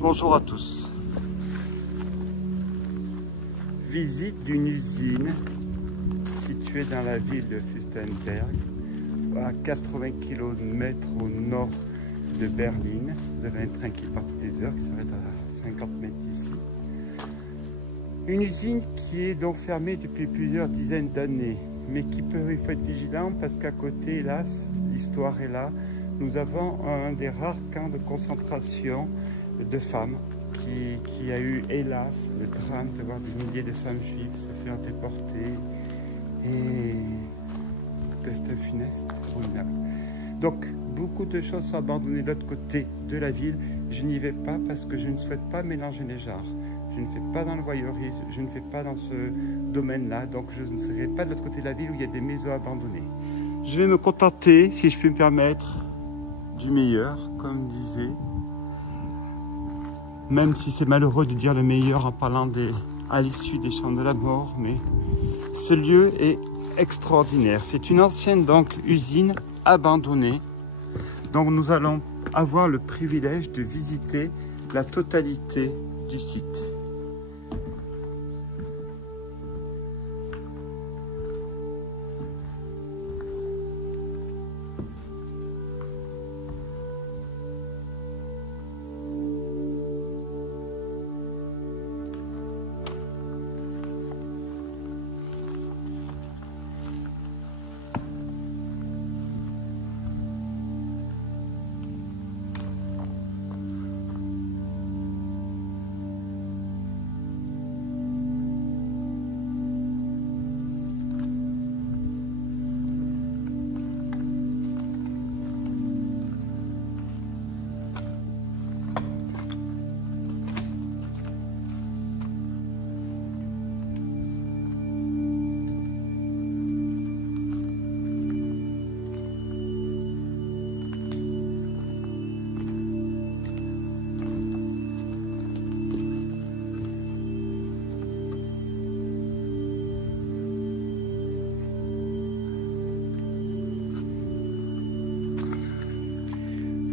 Bonjour à tous. Visite d'une usine située dans la ville de Fürstenberg, à 80 km au nord de Berlin. Vous avez un train qui part toutes les heures, qui s'arrête à 50 mètres d'ici. Une usine qui est donc fermée depuis plusieurs dizaines d'années, mais il faut être vigilant parce qu'à côté, hélas, l'histoire est là. Nous avons un des rares camps de concentration de femmes qui a eu, hélas, le drame de voir des milliers de femmes juives se faire déporter et destin funeste, abominable. Donc, beaucoup de choses sont abandonnées de l'autre côté de la ville. Je n'y vais pas parce que je ne souhaite pas mélanger les genres. Je ne fais pas dans le voyeurisme, je ne fais pas dans ce domaine-là, donc je ne serai pas de l'autre côté de la ville où il y a des maisons abandonnées. Je vais me contenter, si je puis me permettre, du meilleur, comme disait. Même si c'est malheureux de dire le meilleur en parlant à l'issue des champs de la mort, mais ce lieu est extraordinaire. C'est une ancienne donc usine abandonnée, donc nous allons avoir le privilège de visiter la totalité du site.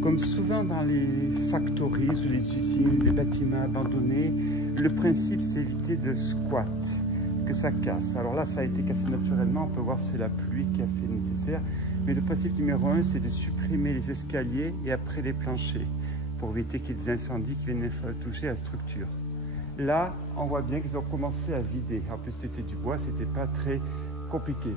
Comme souvent dans les factories ou les usines, les bâtiments abandonnés, le principe c'est éviter de squat, que ça casse. Alors là, ça a été cassé naturellement, on peut voir c'est la pluie qui a fait nécessaire. Mais le principe numéro 1, c'est de supprimer les escaliers et après les planchers, pour éviter qu'il y ait des incendies qui viennent toucher la structure. Là, on voit bien qu'ils ont commencé à vider. En plus, c'était du bois, c'était pas très compliqué.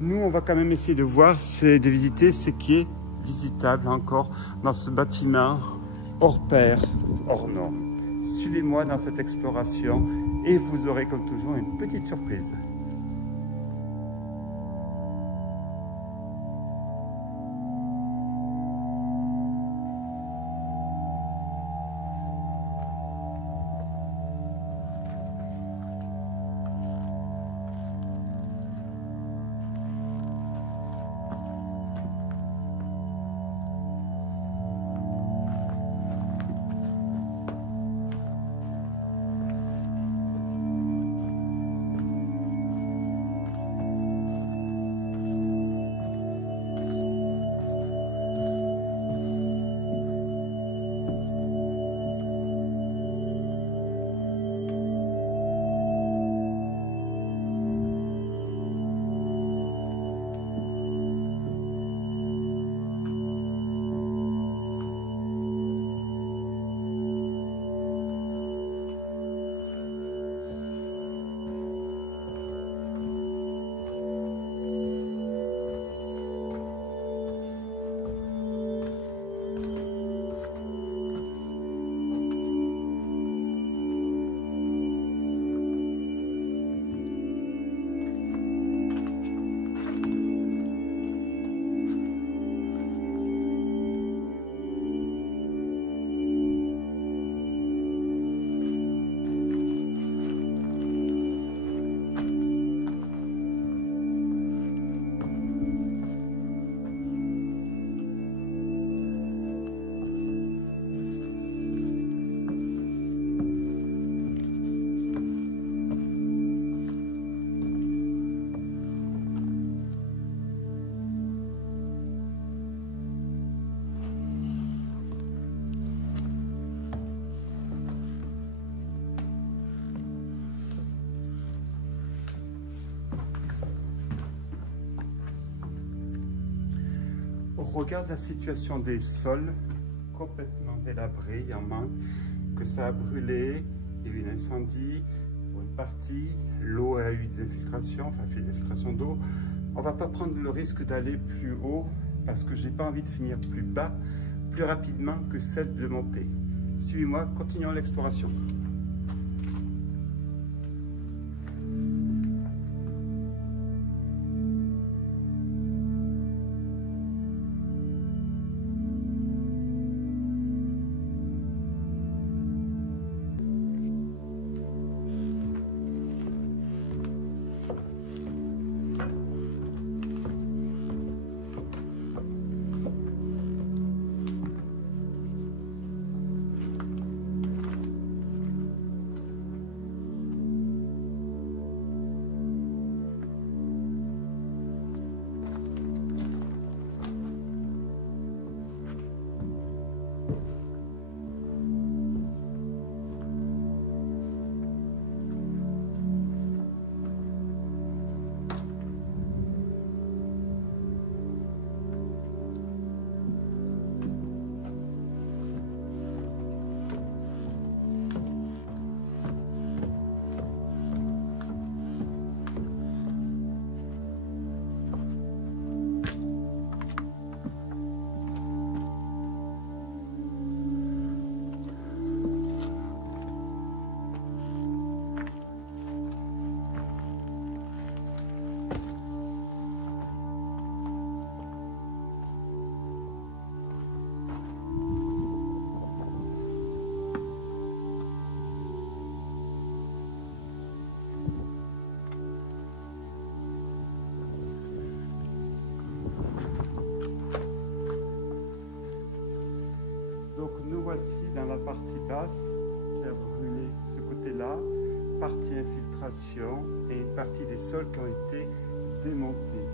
Nous, on va quand même essayer de voir, de visiter ce qui est visitable encore dans ce bâtiment hors pair, hors norme. Suivez-moi dans cette exploration et vous aurez comme toujours une petite surprise. On regarde la situation des sols, complètement délabrés, il y en manque, que ça a brûlé, il y a eu un incendie pour une partie, l'eau a eu des infiltrations, enfin fait des infiltrations d'eau. On ne va pas prendre le risque d'aller plus haut parce que je n'ai pas envie de finir plus bas, plus rapidement que celle de monter. Suivez-moi, continuons l'exploration. Voici dans la partie basse qui a brûlé ce côté-là, partie infiltration et une partie des sols qui ont été démontés.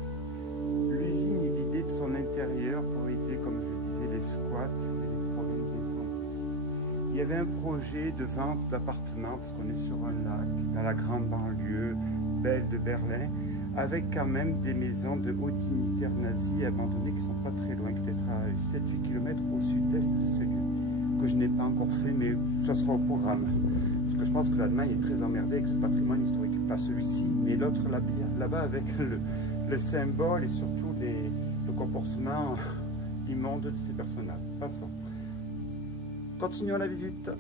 L'usine est vidée de son intérieur pour éviter, comme je disais, les squats et les problèmes d'incendie. Il y avait un projet de vente d'appartements, parce qu'on est sur un lac, dans la grande banlieue belle de Berlin, avec quand même des maisons de hauts dignitaires nazis abandonnées qui ne sont pas très loin, peut-être à 7-8 km au sud-est de ce lieu, que je n'ai pas encore fait, mais ça sera au programme. Parce que je pense que l'Allemagne est très emmerdée avec ce patrimoine historique. Pas celui-ci, mais l'autre là-bas avec le symbole et surtout le comportement immonde de ces personnages. Passons. Continuons la visite.